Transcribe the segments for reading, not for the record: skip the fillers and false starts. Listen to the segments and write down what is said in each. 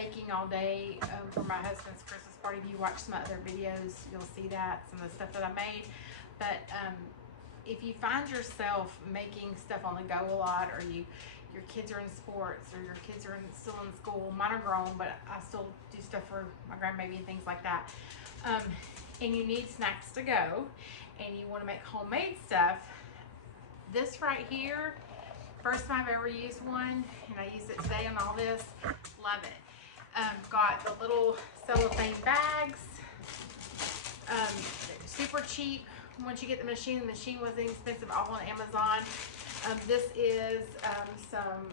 baking all day for my husband's Christmas party. If you watch some other videos, you'll see that, some of the stuff that I made. But if you find yourself making stuff on the go a lot, or your kids are in sports, or your kids are still in school, mine are grown, but I still do stuff for my grandbaby and things like that, and you need snacks to go, and you want to make homemade stuff, this right here, first time I've ever used one, and I used it today on all this, love it. Got the little cellophane bags, super cheap. Once you get the machine wasn't expensive, all on Amazon. This is some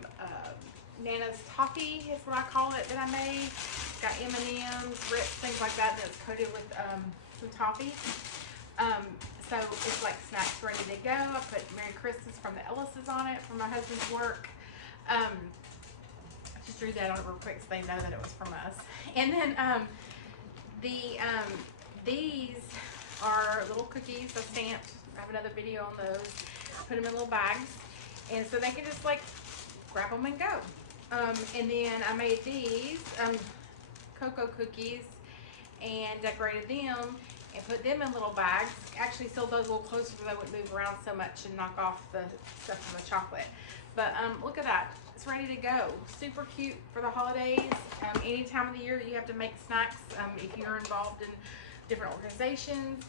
Nana's toffee is what I call it that I made. It's got M&M's, Ritz, things like that, that's coated with some toffee. So it's like snacks ready to go. I put Merry Christmas from the Ellis's on it for my husband's work. Just drew that on it real quick so they know that it was from us. And then these are little cookies I stamped. I have another video on those. Put them in little bags, and so they can just like grab them and go. And then I made these cocoa cookies and decorated them and put them in little bags. Actually sealed those a little closer so they wouldn't move around so much and knock off the stuff from the chocolate. But look at that, it's ready to go. Super cute for the holidays. Any time of the year that you have to make snacks, if you're involved in different organizations,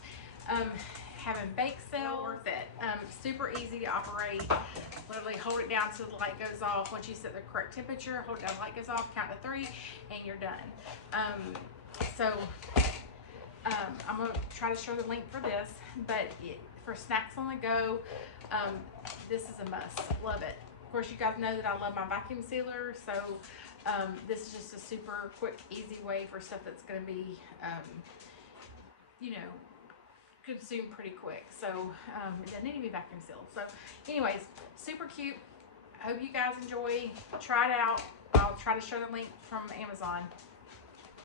having bake sale, worth it. Super easy to operate. Literally hold it down so the light goes off. Once you set the correct temperature, hold it down, the light goes off, count to 3, and you're done. I'm gonna try to show the link for this, but for snacks on the go, this is a must. Love it. Of course, you guys know that I love my vacuum sealer, so this is just a super quick, easy way for stuff that's gonna be, you know, consumed pretty quick. So it doesn't need to be vacuum sealed. So anyways, super cute. I hope you guys enjoy. Try it out. I'll try to show the link from Amazon.